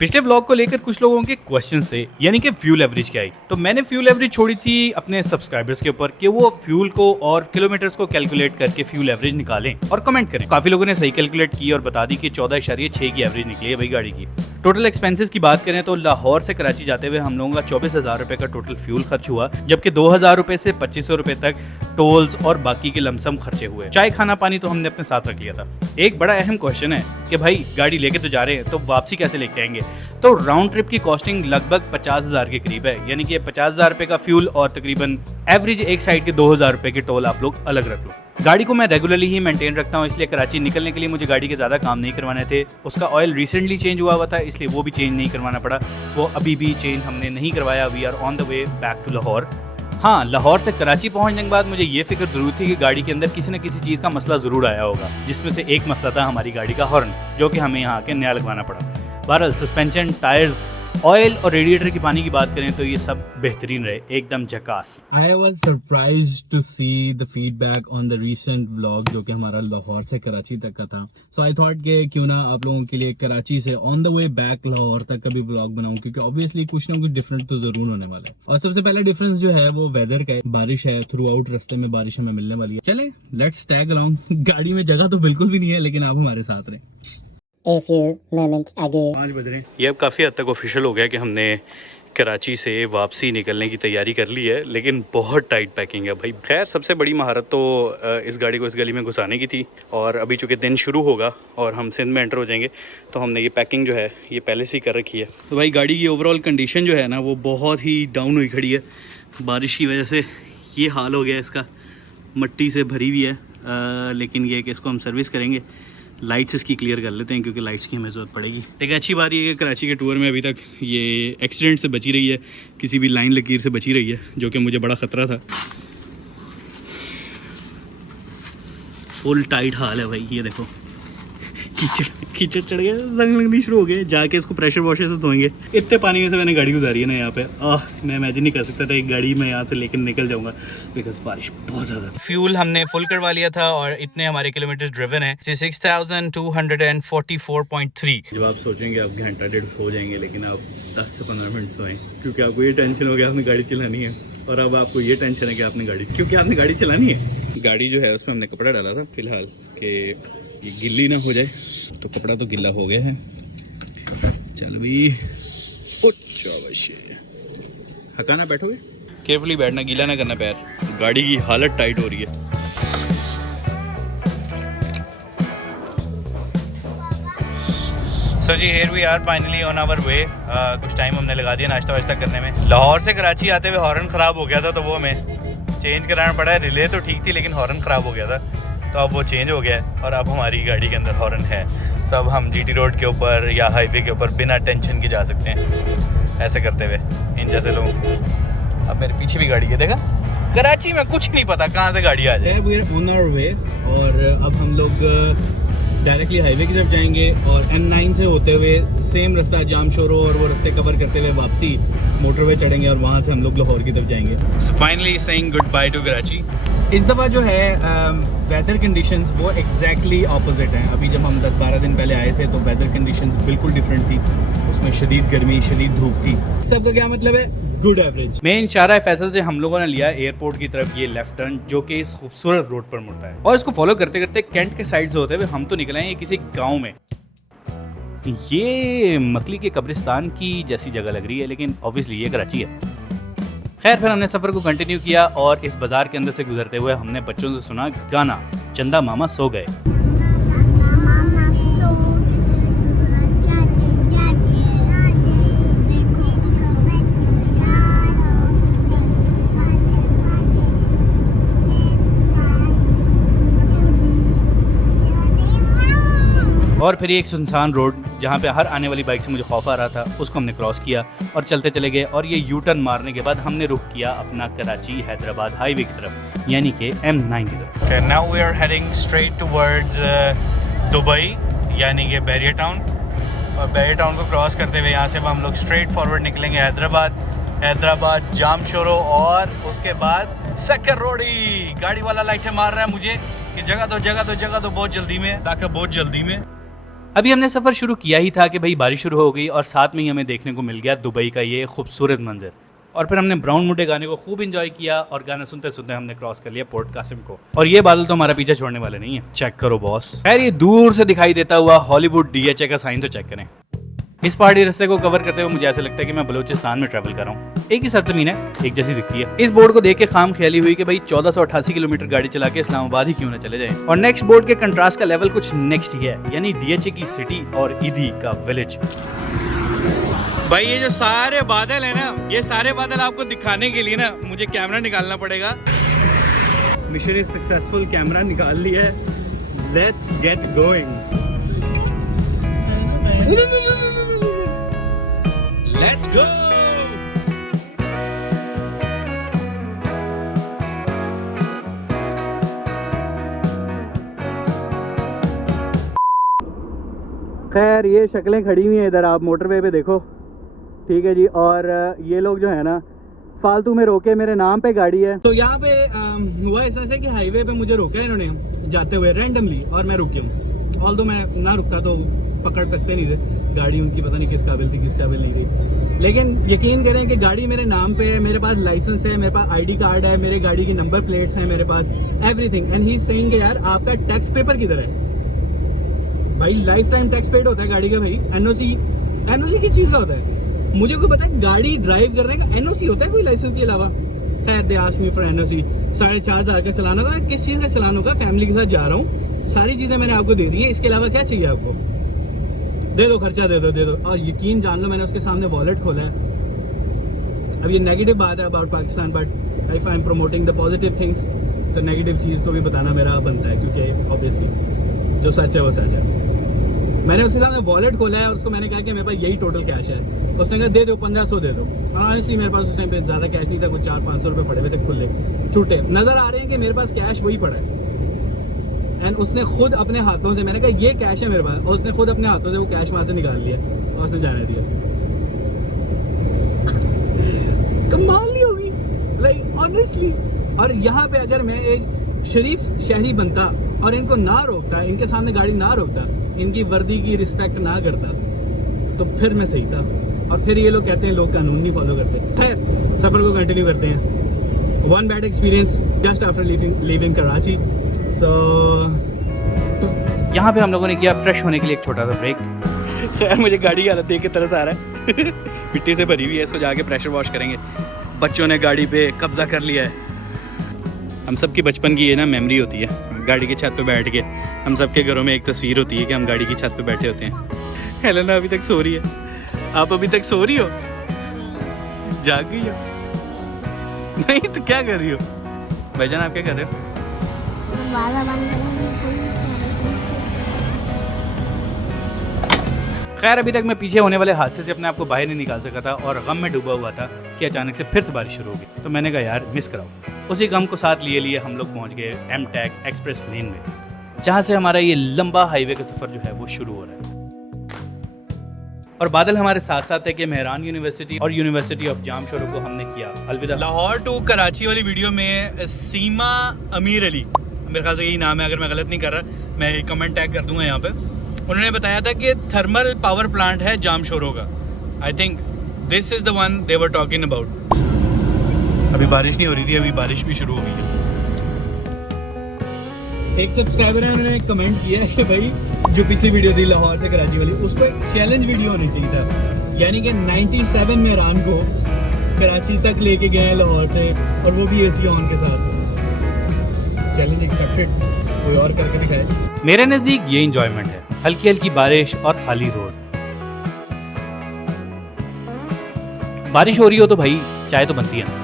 पिछले ब्लॉग को लेकर कुछ लोगों के क्वेश्चंस थे, यानी कि फ्यूल एवरेज क्या है। तो मैंने फ्यूल एवरेज छोड़ी थी अपने सब्सक्राइबर्स के ऊपर कि वो फ्यूल को और किलोमीटर्स को कैलकुलेट करके फ्यूल एवरेज निकालें और कमेंट करें। काफी लोगों ने सही कैलकुलेट की और बता दी कि 14.6 की एवरेज निकली है भाई गाड़ी की। टोटल एक्सपेंसेस की बात करें तो लाहौर से कराची जाते हुए हम लोगों का 24,000 रुपए का टोटल फ्यूल खर्च हुआ, जबकि 2,000 रुपए से 2,500 रुपए तक टोल्स और बाकी के लमसम खर्चे हुए। चाय खाना पानी तो हमने अपने साथ रख लिया था। एक बड़ा अहम क्वेश्चन है कि भाई गाड़ी लेके तो जा रहे हैं तो वापसी कैसे लेके आएंगे। तो राउंड ट्रिप की कॉस्टिंग लगभग 50,000 के करीब है, यानी कि 50,000 रुपए का फ्यूल और तकरीबन एवरेज एक साइड के 2,000 रुपए के टोल आप लोग अलग रख लो। गाड़ी को मैं रेगुलरली ही मेंटेन रखता हूँ, इसलिए कराची निकलने के लिए मुझे गाड़ी के ज़्यादा काम नहीं करवाने थे। उसका ऑयल रिसेंटली चेंज हुआ था, इसलिए वो भी चेंज नहीं करवाना पड़ा। वो अभी भी चेंज हमने नहीं करवाया। We are on the way back to Lahore. हाँ, लाहौर से कराची पहुंचने के बाद मुझे ये फिक्र जरूर थी कि गाड़ी के अंदर किसी न किसी चीज़ का मसला ज़रूर आया होगा, जिसमें से एक मसला था हमारी गाड़ी का हॉर्न, जो कि हमें यहाँ आके नया लगवाना पड़ा। बहरहाल सस्पेंशन, टायर्स, ऑयल और रेडिएटर की पानी की बात करें तो ये सब बेहतरीन रहे, एकदम झकास। I was surprised to see the feedback on the recent vlog जो कि हमारा लाहौर से कराची तक का था। So I thought कि क्यों ना आप लोगों के लिए कराची से on the way back Lahore तक का भी vlog बनाऊं, क्योंकि obviously कुछ ना कुछ डिफरेंट तो जरूर होने वाला है। और सबसे पहला डिफरेंस जो है वो वेदर का है। बारिश है, थ्रू आउट रास्ते में बारिश हमें मिलने वाली है। चले लेट्स टैग अलोंग। गाड़ी में जगह तो बिल्कुल भी नहीं है, लेकिन आप हमारे साथ रहें। A few moments ago. 5 बज रहे हैं। ये अब काफ़ी हद तक ऑफिशियल हो गया कि हमने कराची से वापसी निकलने की तैयारी कर ली है, लेकिन बहुत टाइट पैकिंग है भाई। खैर सबसे बड़ी महारत तो इस गाड़ी को इस गली में घुसाने की थी, और अभी चूँकि दिन शुरू होगा और हम सिंध में एंटर हो जाएंगे तो हमने ये पैकिंग जो है ये पहले से ही कर रखी है। तो भाई गाड़ी की ओवरऑल कंडीशन जो है ना वो बहुत ही डाउन हुई खड़ी है। बारिश की वजह से ये हाल हो गया इसका, मट्टी से भरी हुई है। लेकिन ये कि इसको हम सर्विस करेंगे। लाइट्स इसकी क्लियर कर लेते हैं क्योंकि लाइट्स की हमें ज़रूरत पड़ेगी। एक अच्छी बात ये है कि कराची के टूर में अभी तक ये एक्सीडेंट से बची रही है, किसी भी लाइन लकीर से बची रही है, जो कि मुझे बड़ा ख़तरा था। फुल टाइट हाल है भाई। ये देखो कीचड़ चढ़ गया, जंग लगनी शुरू हो गई। जाके इसको प्रेशर वॉशर से धोएंगे। इतने पानी में से मैंने गाड़ी गुजारी है ना यहाँ पे, मैं इमेजिन नहीं कर सकता था एक गाड़ी में यहाँ से लेकर निकल जाऊंगा, बिकॉज बारिश बहुत ज़्यादा। फ्यूल हमने फुल करवा लिया था और इतने हमारे किलोमीटर ड्रिवन है 6244.3। जब आप सोचेंगे आप घंटा डेढ़ सो जाएंगे, लेकिन आप 10 से 15 मिनट सोएं, क्योंकि आपको ये टेंशन हो गया आपने गाड़ी चलानी है, और अब आपको ये टेंशन है कि आपने गाड़ी चलानी है। गाड़ी जो है उसमें हमने कपड़ा डाला था फिलहाल कि ये गिल्ली ना हो जाए, तो कपड़ा तो गिल्ला हो गया है। चल भाई हकाना बैठोगे, केयरफुली बैठना, गीला ना करना पैर। गाड़ी की हालत टाइट हो रही है। सो जी here we are finally on our way. कुछ टाइम हमने लगा दिया नाश्ता वाश्ता करने में। लाहौर से कराची आते हुए हॉर्न ख़राब हो गया था, तो वो हमें चेंज कराना पड़ा है। रिले तो ठीक थी लेकिन हॉर्न ख़राब हो गया था, तो अब वो चेंज हो गया है और अब हमारी गाड़ी के अंदर हॉर्न है। सब हम जीटी रोड के ऊपर या हाईवे के ऊपर बिना टेंशन के जा सकते हैं ऐसे करते हुए, इन जैसे लोग। अब मेरे पीछे भी गाड़ी है, देखा। कराची में कुछ नहीं पता कहाँ से गाड़ी आ जाए। We are on our way और अब हम लोग डायरेक्टली हाईवे की तरफ जाएंगे और M9 से होते हुए सेम रास्ता जाम शोरो और वो रास्ते कवर करते हुए वापसी मोटरवे चढ़ेंगे और वहाँ से हम लोग लाहौर की तरफ जाएंगे। So finally saying good by two Karachi. इस दफ़ा जो है वेदर कंडीशंस वो एग्जैक्टली ऑपोजिट हैं। अभी जब हम 10-12 दिन पहले आए थे तो वेदर कंडीशंस बिल्कुल डिफरेंट थी। उसमें शदीद गर्मी, शदीद धूप थी। सबका क्या मतलब है? Good average. मेन इशारा फैसल से हम लोगों ने लिया एयरपोर्ट की तरफ ये लेफ्ट टर्न, जो कि इस खूबसूरत रोड पर मुड़ता है, और इसको फॉलो करते करते कैंट के साइड से होते हुए हम तो निकले हैं किसी गांव में। ये मकली के कब्रिस्तान की जैसी जगह लग रही है, लेकिन ऑब्वियसली ये कराची है। खैर फिर हमने सफ़र को कंटिन्यू किया और इस बाज़ार के अंदर से गुजरते हुए हमने बच्चों से सुना गाना चंदा मामा सो गए। और फिर एक सुनसान रोड जहाँ पे हर आने वाली बाइक से मुझे खौफ आ रहा था, उसको हमने क्रॉस किया और चलते चले गए। और ये यू टर्न मारने के बाद हमने रुख किया अपना कराची हैदराबाद हाईवे की तरफ, यानी कि M9 की तरफ। Now we are heading straight towards Dubai, यानी कि बैरियर टाउन। और बैरियर टाउन को क्रॉस करते हुए यहाँ से हम लोग स्ट्रेट फॉरवर्ड निकलेंगे हैदराबाद जाम शोरो, और उसके बाद सक्कर रोडी। गाड़ी वाला लाइटें मार रहा है मुझे कि जगह दो बहुत जल्दी में, ताकि बहुत जल्दी में। अभी हमने सफ़र शुरू किया ही था कि भाई बारिश शुरू हो गई और साथ में ही हमें देखने को मिल गया दुबई का ये खूबसूरत मंजर। और फिर हमने ब्राउन मुंडे गाने को खूब इंजॉय किया और गाना सुनते सुनते हमने क्रॉस कर लिया पोर्ट कासिम को। और ये बादल तो हमारा पीछा छोड़ने वाले नहीं है, चेक करो बॉस। खैर ये दूर से दिखाई देता हुआ हॉलीवुड DHA का साइन तो चेक करें। इस पहाड़ी रास्ते को कवर करते हुए मुझे ऐसा लगता है कि मैं बलूचिस्तान में ट्रैवल कर रहा हूँ। एक ही सरजमीन है, एक जैसी दिखती है। इस बोर्ड को देख के खाम ख्याली हुई कि भाई 1488 किलोमीटर गाड़ी चला के इस्लामाबाद ही क्यों ना चले जाएं। और नेक्स्ट बोर्ड के कंट्रास्ट का लेवल कुछ नेक्स्ट ही है, यानी DHA की सिटी और ईदी का विलेज। भाई ये जो सारे बादल है ना, ये सारे बादल आपको दिखाने के लिए ना मुझे कैमरा निकालना पड़ेगा। मिशन इज सक्सेसफुल, कैमरा निकाल लिया है। Let's get going. Let's go. खैर ये शक्लें खड़ी हुई हैं इधर, आप मोटरवे पे देखो, ठीक है जी। और ये लोग जो है ना फालतू में रोके, मेरे नाम पे गाड़ी है। तो यहाँ पे हुआ ऐसा है कि हाईवे पे मुझे रोका है इन्होंने जाते हुए रैंडमली, और मैं रुक गया हूँ। ऑल्दो मैं ना रुकता तो पकड़ सकते नहीं थे, गाड़ी उनकी पता नहीं किस काबिल थी किस काबिल नहीं थी। लेकिन यकीन करें कि गाड़ी मेरे नाम पे है, मेरे पास लाइसेंस है, मेरे पास ID कार्ड है, मेरे गाड़ी की नंबर प्लेट्स हैं मेरे पास, एवरीथिंग। एंड ही सेइंग कि यार आपका टैक्स पेपर किधर है? भाई लाइफ टाइम टैक्स पेड होता है गाड़ी का। भाई NOC किस चीज़ का होता है? मुझे कोई पता है गाड़ी ड्राइव करने का NOC होता है कोई लाइसेंस के अलावा? खैर they asked me for NOC। 4,500 का चलान होगा, किस चीज़ का चलान होगा? फैमिली के साथ जा रहा हूँ, सारी चीज़ें मैंने आपको दे दी है, इसके अलावा क्या चाहिए आपको? दे दो, खर्चा दे दो। और यकीन जान लो मैंने उसके सामने वॉलेट खोला है। अब ये नेगेटिव बात है about Pakistan, but if I am promoting the positive things तो नेगेटिव चीज़ को भी बताना मेरा बनता है, क्योंकि ऑब्वियसली जो सच है वो सच है। मैंने उसके सामने वॉलेट खोला है और उसको मैंने कहा कि मेरे पास यही टोटल कैश है। उसने कहा दे दो 1500 दे दो। ऑनेस्टली मेरे पास उस टाइम पे ज़्यादा कैश नहीं था, कुछ 400-500 रुपये पड़े हुए थे खुले छूटे नज़र आ रहे हैं कि मेरे पास कैश वही पड़ा है। एंड उसने खुद अपने हाथों से, मैंने कहा ये कैश है मेरे पास, और उसने खुद अपने हाथों से वो कैश वहाँ से निकाल लिया और उसने जाने दिया। कमाल नहीं होगी लाइक ऑनेस्टली। और यहाँ पे अगर मैं एक शरीफ शहरी बनता और इनको ना रोकता, इनके सामने गाड़ी ना रोकता, इनकी वर्दी की रिस्पेक्ट ना करता, तो फिर मैं सही था। और फिर ये लोग कहते हैं लोग कानून नहीं फॉलो करते। खैर सफ़र को कंटिन्यू करते हैं। One bad experience just after leaving Karachi. So यहाँ पे हम लोगों ने किया फ्रेश होने के लिए एक छोटा सा ब्रेक। खैर मुझे गाड़ी की हालत देख के तरस आ रहा है। मिट्टी से भरी हुई है, इसको जाके प्रेशर वॉश करेंगे। बच्चों ने गाड़ी पे कब्जा कर लिया है। हम सब की बचपन की ये ना मेमोरी होती है, गाड़ी की छत पे बैठ के हम सब के घरों में एक तस्वीर होती है कि हम गाड़ी की छत पे बैठे होते हैं। हेलेना अभी तक सो रही है। आप अभी तक सो रही हो? जाग गई हो? नहीं तो क्या कर रही हो? भाईजान आप क्या कर रहे हो? खैर अभी तक मैं पीछे होने वाले हादसे से अपने आप को बाहर नहीं निकाल सका था और गम में डूबा हुआ था कि अचानक से फिर से बारिश शुरू हो गई। तो मैंने कहा यार मिस कराओ। उसी गम को साथ लिए हम लोग पहुंच गए MTech एक्सप्रेस लेन में, जहां से हमारा ये लंबा हाईवे का सफर जो है वो शुरू हो रहा है। और बादल हमारे साथ साथ है कि मेहरान यूनिवर्सिटी और यूनिवर्सिटी ऑफ जामशोरो को हमने किया अलविदा। लाहौर टू कराची वाली वीडियो में सीमा अमीर अली, मेरे ख्याल से यही नाम है, अगर मैं गलत नहीं कर रहा, मैं कमेंट टैग कर दूंगा यहाँ पे। उन्होंने बताया था कि थर्मल पावर प्लांट है जामशोरो का। I think this is the one they were talking about. अभी बारिश नहीं हो रही थी, अभी बारिश भी शुरू हो गई है। एक सब्सक्राइबर है, उन्होंने कमेंट किया है कि भाई जो पिछली वीडियो थी लाहौर से कराची वाली, उसको एक चैलेंज वीडियो होनी चाहिए था। यानी कि 97 में ईरान को कराची तक लेके गए हैं लाहौर से, और वो भी AC ऑन के साथ। चैलेंज एक्सेप्टेड, कोई और करके दिखाए। मेरे नज़दीक ये इंजॉयमेंट है, हल्की हल्की बारिश और खाली रोड। बारिश हो रही हो तो भाई चाय तो बनती है ना।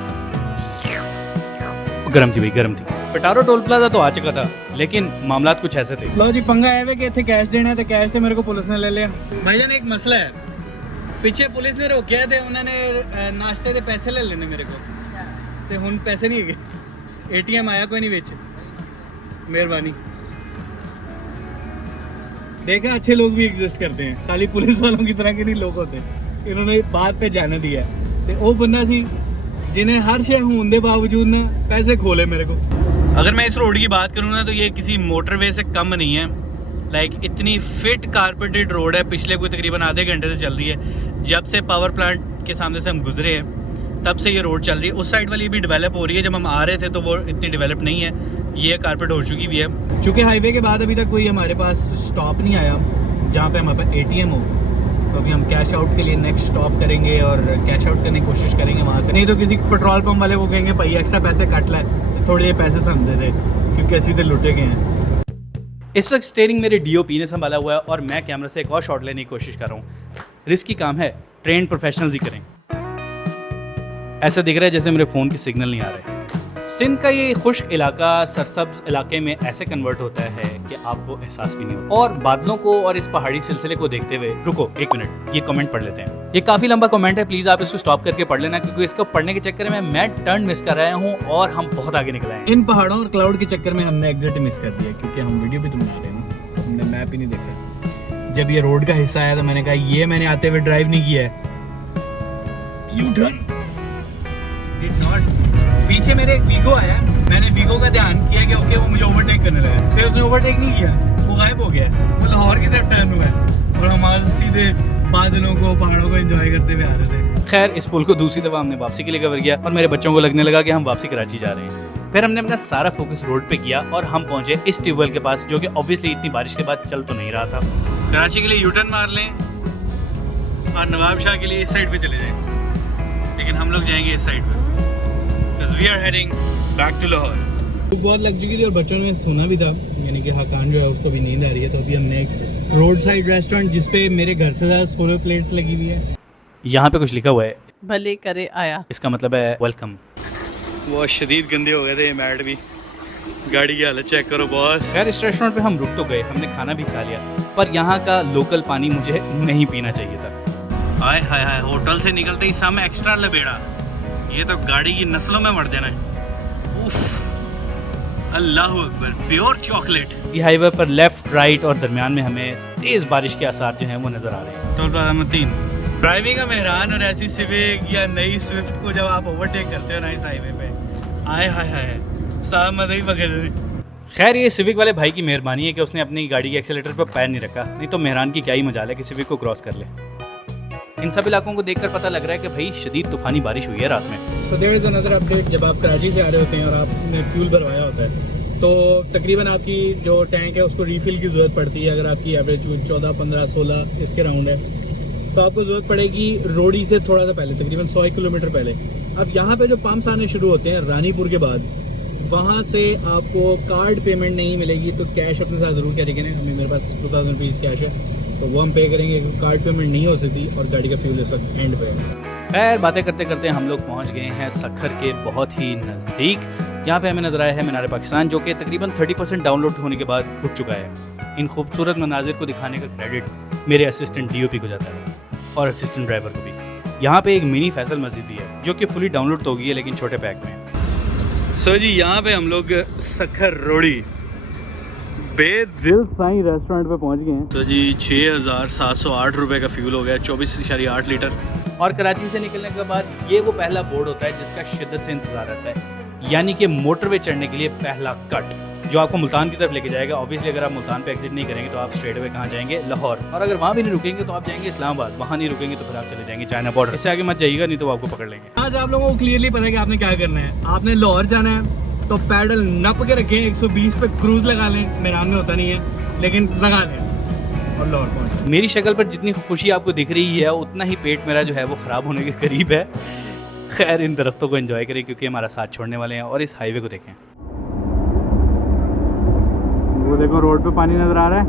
गर्म थी भाई, गर्म थी। पटारो टोल प्लाजा तो आ चुका था, लेकिन मामलात कुछ ऐसे थे। लो जी पंगा है कि इतने कैश देना है, तो कैश तो मेरे को पुलिस ने ले लिया। भाईजान एक मसला है, पीछे पुलिस ने रोकिया थे, उन्होंने नाश्ते के पैसे ले लेने मेरे को, तो हुन पैसे नहीं है। ATM आया कोई नहीं बेच, मेहरबानी। देखा अच्छे लोग भी एग्जिस्ट करते हैं, खाली पुलिस वालों की तरह के नहीं लोग होते। इन्होंने बात पे जाने दिया, तो वो बंदा सी जिन्हें हर शय होने के बावजूद ना पैसे खोले मेरे को। अगर मैं इस रोड की बात करूँ ना, तो ये किसी मोटरवे से कम नहीं है। लाइक इतनी फिट कारपेटेड रोड है, पिछले कोई तकरीबन आधे घंटे से चल रही है। जब से पावर प्लांट के सामने से हम गुजरे हैं तब से ये रोड चल रही है। उस साइड वाली भी डेवलप हो रही है, जब हम आ रहे थे तो वो इतनी डेवलप नहीं है, ये कारपेट हो चुकी भी है। चूँकि हाईवे के बाद अभी तक कोई हमारे पास स्टॉप नहीं आया जहाँ पे हमारे पास ATM हो, तो अभी हम कैश आउट के लिए नेक्स्ट स्टॉप करेंगे और कैश आउट करने की कोशिश करेंगे वहाँ से। नहीं तो किसी पेट्रोल पंप वाले को कहेंगे भाई एक्स्ट्रा पैसे काट लाए, थोड़े ये पैसे से हम दे दे, क्योंकि सीधे लुटे गए हैं। इस वक्त स्टीयरिंग मेरे DOP ने संभाला हुआ है और मैं कैमरा से एक और शॉट लेने की कोशिश कर रहा हूँ। रिस्की काम है, ट्रेंड प्रोफेशनल्स ही करें। ऐसा दिख रहा है जैसे मेरे फ़ोन के सिग्नल नहीं आ रहे। सिंध का ये खुश्क इलाका सरसब्ज इलाके में ऐसे कन्वर्ट होता है कि आपको एहसास भी नहीं होता। और बादलों को और इस पहाड़ी सिलसिले को देखते हुए, रुको एक मिनट, ये कमेंट पढ़ लेते हैं। ये काफ़ी लंबा कमेंट है, प्लीज़ आप इसको स्टॉप करके पढ़ लेना, क्योंकि इसको पढ़ने के चक्कर में मैं टर्न मिस कर रहा हूँ और हम बहुत आगे निकल आए। इन पहाड़ों और क्लाउड के चक्कर में हमने एग्जिट मिस कर दिया, क्योंकि हम वीडियो भी तो बना रहे हैं ना, हमने मैप ही नहीं देखा। जब ये रोड का हिस्सा आया तो मैंने कहा ये मैंने आते हुए ड्राइव नहीं किया है, यू टर्न डिड नॉट। पीछे मेरे एक वीगो आया, मैंने वीगो का ध्यान किया कि ओके वो मुझे ओवरटेक करने लगा, फिर उसने ओवरटेक नहीं किया, वो गायब हो गया, वो लाहौर की तरफ टर्न हुआ और हम सीधे बादलों को पहाड़ों को एंजॉय करते हुए आ रहे थे। खैर इस पुल को दूसरी दफा हमने वापसी के लिए कवर किया और मेरे बच्चों को लगने लगा कि हम वापसी कराची जा रहे हैं। फिर हमने अपना सारा फोकस रोड पे किया और हम पहुंचे इस ट्यूबवेल के पास, जो कि ऑब्वियसली इतनी बारिश के बाद चल तो नहीं रहा था। कराची के लिए यूटर्न मार लें और नवाब शाह के लिए इस साइड पे चले जाएं, लेकिन हम लोग जाएंगे इस साइड पे, because we are heading back to Lahore। बहुत लग चुकी थी और बच्चों ने सुना भी था, यानी कि हकान जो है उसको भी नींद आ रही है, तो अभी हमने एक रोड साइड रेस्टोरेंट जिसपे मेरे घर से ज़्यादा सोलर प्लेट्स लगी हुई है, यहाँ पे कुछ लिखा हुआ है, भले करे आया, इसका मतलब है वेलकम। वो शदीद गंदे हो गए थे ये मैट भी, गाड़ी की हालत चेक करो बॉस। खैर इस रेस्टोरेंट पे हम रुक तो गए, हमने खाना भी खा लिया, पर यहाँ का लोकल पानी मुझे नहीं पीना चाहिए था। हाय हाय हाय, होटल से निकलते ही सामने एक्स्ट्रा लबेड़ा, ये तो गाड़ी की नस्लों में मर देना है। उफ, अल्लाह अकबर, प्योर चॉकलेट। ये हाईवे पर लेफ्ट राइट और दरमियान में हमें तेज बारिश के आसार जो हैं वो नजर आ रहे हैं। टोल प्लाजा 3 ड्राइविंग का मेहरान और ऐसी सिविक या नई स्विफ्ट को जब आप ओवरटेक करते हो ना इस हाईवे पे, आए हाय हाय साहब मजा ही पकड़ रहे। खैर ये सिविक वाले भाई की मेहरबानी है कि उसने अपनी गाड़ी के एक्सीलेटर पर पैर नहीं रखा, नहीं तो मेहरान की क्या ही मजाल है कि सिविक को क्रॉस कर ले। इन सब इलाकों को देखकर पता लग रहा है कि भाई शदीद तूफानी बारिश हुई है रात में। So there is another update, जब आप कराची से आ रहे होते हैं और आपने फ्यूल भरवाया होता है तो तकरीबन आपकी जो टैंक है उसको रीफिल की ज़रूरत पड़ती है। अगर आपकी एवरेज 14, 15, 16 इसके राउंड है तो आपको ज़रूरत पड़ेगी रोडी से थोड़ा सा पहले, तकरीबन 100 किलोमीटर पहले। अब यहाँ पे जो पंप्स आने शुरू होते हैं रानीपुर के बाद, वहाँ से आपको कार्ड पेमेंट नहीं मिलेगी, तो कैश अपने साथ ज़रूर कैरी करें। अभी मेरे पास 2000 रुपीज़ कैश है तो वो हम पे करेंगे, कार्ड पेमेंट नहीं हो सकती और गाड़ी का फ्यूल इस वक्त एंड पे है। खैर बातें करते करते हम लोग पहुंच गए हैं सखर के बहुत ही नज़दीक। यहाँ पे हमें नजर आया है मीनार पाकिस्तान, जो कि तकरीबन 30% डाउनलोड होने के बाद रुक चुका है। इन खूबसूरत मनाजिर को दिखाने का क्रेडिट मेरे असिस्टेंट DOP को जाता है और असिस्टेंट ड्राइवर को भी। यहाँ पे एक मिनी फैसल मस्जिद भी है जो कि फुली डाउनलोड तो हो गई है लेकिन छोटे पैक में। सो जी यहाँ पे हम लोग सखर रोड़ी बेदिल साईं रेस्टोरेंट पे पहुंच गए हैं। तो जी 6708 रुपये का फ्यूल हो गया, 24.8 लीटर। और कराची से निकलने के बाद ये वो पहला बोर्ड होता है जिसका शिद्दत से इंतजार रहता है, यानी कि मोटरवे चढ़ने के लिए पहला कट जो आपको मुल्तान की तरफ लेके जाएगा। ऑब्वियसली अगर आप मुल्तान पे एग्जिट नहीं करेंगे तो आप स्ट्रेट अवे कहाँ जाएंगे, लाहौर। और अगर वहाँ भी नहीं रुकेंगे तो आप जाएंगे इस्लामाबाद, वहाँ नहीं रुकेंगे तो फिर आप चले जाएंगे चाइना बॉर्डर। इससे आगे मत जाइएगा नहीं तो वो आपको पकड़ लेंगे। आज आप लोगों को क्लियरली पता है कि आपने क्या करना है। आपने लाहौर जाना है तो पैडल नप के रखें, 120 पे क्रूज लगा लें, मेरान में होता नहीं है लेकिन लगा लें और लाहौर पहुँच। मेरी शक्ल पर जितनी खुशी आपको दिख रही है उतना ही पेट मेरा जो है वो ख़राब होने के करीब है। खैर इन दरख्तों को एंजॉय करें क्योंकि हमारा साथ छोड़ने वाले हैं। और इस हाईवे को देखें, वो देखो रोड पे पानी नजर आ रहा है,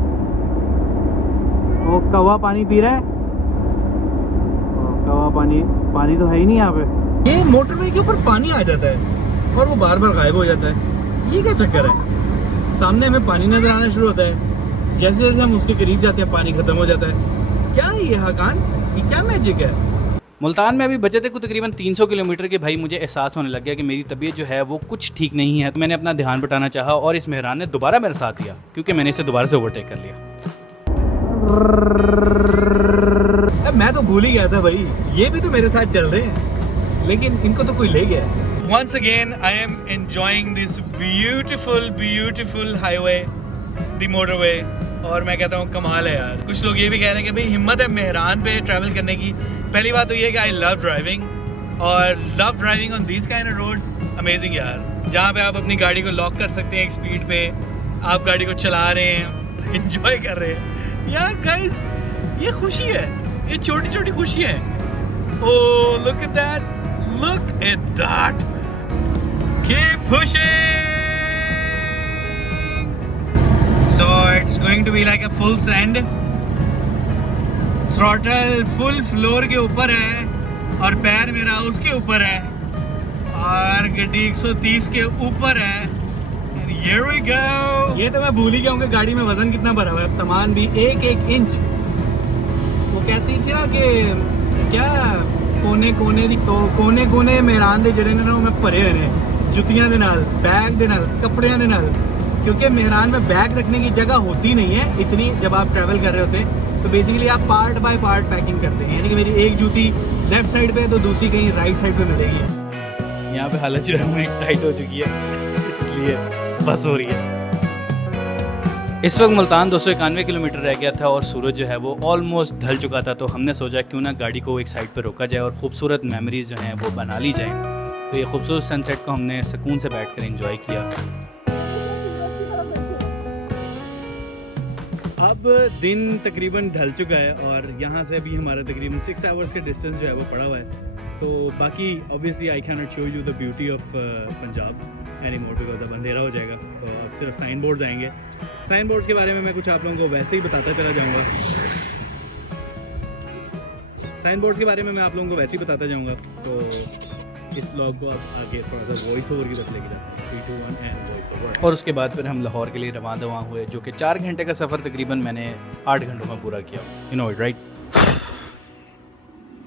वो कौवा पानी पी रहा है, कौवा पानी तो है ही नहीं यहाँ पे। ये मोटरवे के ऊपर पानी आ जाता है और वो बार बार गायब हो जाता है, ये क्या चक्कर है। सामने हमें पानी नजर आना शुरू होता है, जैसे जैसे हम उसके करीब जाते हैं पानी खत्म हो जाता है। क्या है ये हकान, ये क्या मैजिक है। मुल्तान में अभी बचे थे कुछ तकरीबन 300 किलोमीटर के। भाई मुझे एहसास होने लग गया कि मेरी तबीयत जो है वो कुछ ठीक नहीं है, तो मैंने अपना ध्यान बटाना चाहा और इस मेहरान ने दोबारा मेरा साथ दिया क्योंकि मैंने इसे दोबारा से ओवरटेक कर लिया। मैं तो भूल ही गया था भाई, ये भी तो मेरे साथ चल रहे हैं लेकिन इनको तो कोई ले गया। Once again I am enjoying this beautiful highway, the motorway, और मैं कहता हूँ कमाल है यार। कुछ लोग ये भी कह रहे हैं कि भाई हिम्मत है मेहरान पे ट्रैवल करने की। पहली बात तो ये कि आई लव ड्राइविंग, और love driving on these kind of roads, amazing यार। जहाँ पे आप अपनी गाड़ी को लॉक कर सकते हैं एक स्पीड पे, आप गाड़ी को चला रहे हैं, इंजॉय कर रहे हैं यार। गाइस ये खुशी है, ये छोटी छोटी खुशी है। Oh look at that, look at that, keep pushing. So it's going to be like a full send. Throttle full floor के ऊपर है और पैर मेरा उसके ऊपर है और गड्डी 130 के ऊपर है। And here we go. ये तो मैं भूल ही गया हूँ कि गाड़ी में वजन कितना भरा हुआ है। सामान भी एक इंच। वो कहती थी ना कि क्या कोने कोने मेहरान दे जड़े ने ना मैं भरे हुए ने जुतियां दे नाल, बैग दे नाल, कपड़ियां दे नाल, क्योंकि मेहरान में बैग रखने की जगह होती नहीं है इतनी जब आप ट्रैवल कर रहे होते हैं। तो बेसिकली आप पार्ट बाय पार्ट पैकिंग करते हैं, यानी कि मेरी एक जूती लेफ्ट साइड पे है तो दूसरी कहीं राइट साइड पे मिलेगी। यहाँ पे हालत जो है वो टाइट हो चुकी है, इसलिए बस हो रही है। इस वक्त मुल्तान 291 किलोमीटर रह गया था और सूरज जो है वो ऑलमोस्ट ढल चुका था। तो हमने सोचा क्यों ना गाड़ी को एक साइड पर रोका जाए और खूबसूरत मेमोरीज जो हैं वो बना ली जाए। तो ये खूबसूरत सनसेट को हमने सुकून से बैठकर एंजॉय किया। अब दिन तकरीबन ढल चुका है और यहाँ से अभी हमारा तकरीबन 6 आवर्स का डिस्टेंस जो है वो पड़ा हुआ है। तो बाकी obviously I can not show you the beauty of Punjab any more because अब अंधेरा हो जाएगा। तो अब सिर्फ साइन बोर्ड्स आएंगे। साइन बोर्ड्स के बारे में मैं कुछ आप लोगों को वैसे ही बताता चला जाऊँगा। साइन बोर्ड्स के बारे में मैं आप लोगों को वैसे ही बताता जाऊँगा। तो इस ब्लॉग को आप आगे थोड़ा सा वॉइस ओवर की तरफ लेके जाते हैं, 3, 2, 1 एंड वॉइस ओवर। और उसके बाद फिर हम लाहौर के लिए रवाना हुए, जो कि 4 घंटे का सफ़र तकरीबन मैंने 8 घंटों में पूरा किया। You know it right.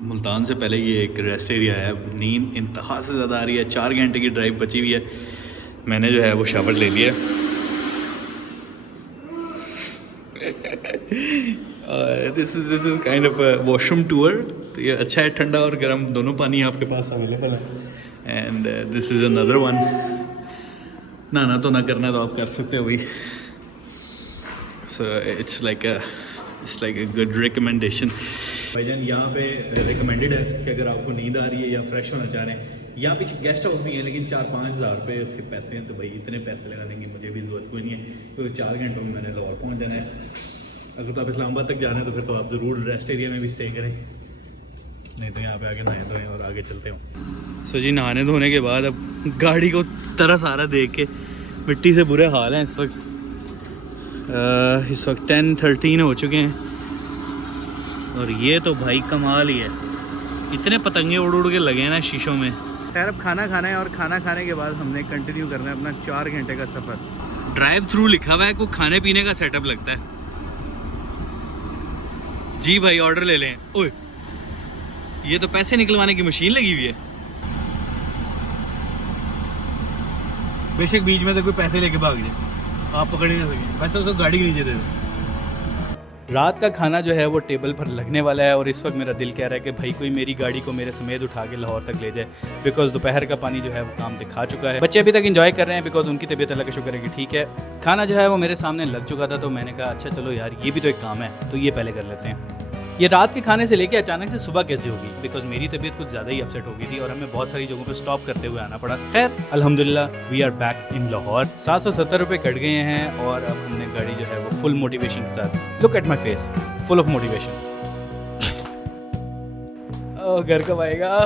Multan से पहले ये एक रेस्ट एरिया है। नींद इंतहा से ज़्यादा आ रही है। 4 घंटे की ड्राइव बची हुई है। मैंने जो है वो शावर ले लिया। This is kind of washroom tour. तो ये अच्छा है, ठंडा और गर्म दोनों पानी आपके पास अवेलेबल है। And this is another one. नहाना तो ना करना तो आप कर सकते हो भाई। So it's like a good recommendation. भाईजान यहाँ पे रिकमेंडेड है कि अगर आपको नींद आ रही है या फ्रेश होना चाह रहे हैं, यहाँ पीछे गेस्ट हाउस भी है लेकिन 4-5 हज़ार रुपये उसके पैसे हैं। तो भाई इतने पैसे लगा देंगे मुझे भी ज़रूरत कोई नहीं है, क्योंकि 4 घंटों में मैंने लाहौर पहुँच जाना है। अगर तो आप इस्लामाबाद तक जाना है तो फिर तो आप ज़रूर रेस्ट एरिया में भी स्टे करें, नहीं तो यहाँ पे आके नहाए धोएं और आगे चलते हो। सो जी नहाने धोने के बाद अब गाड़ी को तरस आ रहा देख के, मिट्टी से बुरे हाल हैं इस वक्त। 10:13 हो चुके हैं और ये तो भाई कमाल ही है। इतने पतंगे उड़ उड़ के लगे हैं ना शीशों में। खैर अब खाना खाना है और खाना खाने के बाद हमने कंटिन्यू करना है अपना 4 घंटे का सफ़र। ड्राइव थ्रू लिखा हुआ है, कोई खाने पीने का सेटअप लगता है। जी भाई ऑर्डर ले लें। ओए ये तो पैसे निकलवाने की मशीन लगी हुई है। बेशक बीच में से कोई पैसे लेके भाग जाए, आप पकड़ ही ना सकें। वैसे उसको गाड़ी के नीचे दे दो। रात का खाना जो है वो टेबल पर लगने वाला है और इस वक्त मेरा दिल कह रहा है कि भाई कोई मेरी गाड़ी को मेरे समेत उठा के लाहौर तक ले जाए, बिकॉज दोपहर का पानी जो है वो काम दिखा चुका है। बच्चे अभी तक एंजॉय कर रहे हैं बिकॉज उनकी तबीयत अल्लाह का शुक्र है कि ठीक है। खाना जो है वो मेरे सामने लग चुका था, तो मैंने कहा अच्छा चलो यार ये भी तो एक काम है, तो ये पहले कर लेते हैं। ये रात के खाने से लेके अचानक से सुबह कैसे होगी, बिकॉज मेरी तबीयत कुछ ज़्यादा ही अपसेट हो गई थी और हमें बहुत सारी जगहों पे स्टॉप करते हुए आना पड़ा। खैर अल्हम्दुलिल्लाह we are back in Lahore. 770 रुपये कट गए हैं और अब हमने गाड़ी जो है वो फुल मोटिवेशन के साथ, look at my face, full of motivation. घर कब आएगा।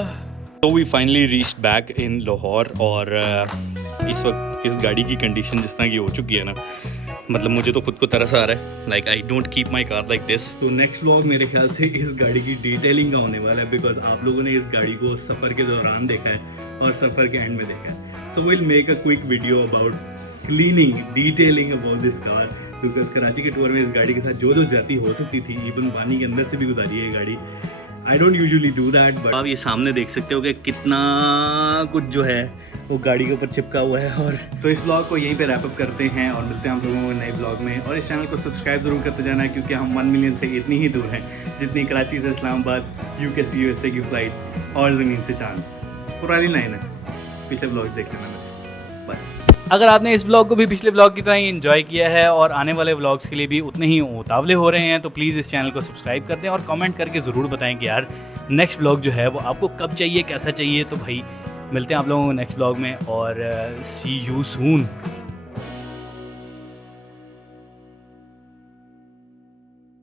तो we finally reached back in Lahore और इस वक्त इस गाड़ी की कंडीशन जिस तरह की हो चुकी है ना, मतलब मुझे तो खुद को तरस आ रहा है। Like I don't keep my car like this. तो नेक्स्ट व्लॉग मेरे ख्याल से इस गाड़ी की डिटेलिंग का होने वाला है, बिकॉज आप लोगों ने इस गाड़ी को सफ़र के दौरान देखा है और सफ़र के एंड में देखा है। So will make a quick video about cleaning, detailing about this car, because Karachi के टूर में इस गाड़ी के साथ जो ज्यादती हो सकती थी, इवन पानी के अंदर से भी गुजारी है ये गाड़ी। I don't usually do that, but आप ये सामने देख सकते हो कि कितना कुछ जो है वो गाड़ी के ऊपर चिपका हुआ है। और तो इस ब्लॉग को यहीं पे रैप अप करते हैं और मिलते हैं हम लोगों को नए ब्लॉग में। और इस चैनल को सब्सक्राइब जरूर करते जाना है, क्योंकि हम 1 मिलियन से इतनी ही दूर हैं जितनी कराची से इस्लामाबाद, UK से USA की फ़्लाइट और ज़मीन से चांद। पुरानी लाइन है, पिछले ब्लॉग देख लेना। बाय। अगर आपने इस व्लॉग को भी पिछले व्लॉग की तरह ही एंजॉय किया है और आने वाले व्लॉग्स के लिए भी उतने ही उतावले हो रहे हैं तो प्लीज़ इस चैनल को सब्सक्राइब कर दें और कमेंट करके ज़रूर बताएं कि यार नेक्स्ट व्लॉग जो है वो आपको कब चाहिए, कैसा चाहिए। तो भाई मिलते हैं आप लोगों को नेक्स्ट व्लॉग में और सी यू सून।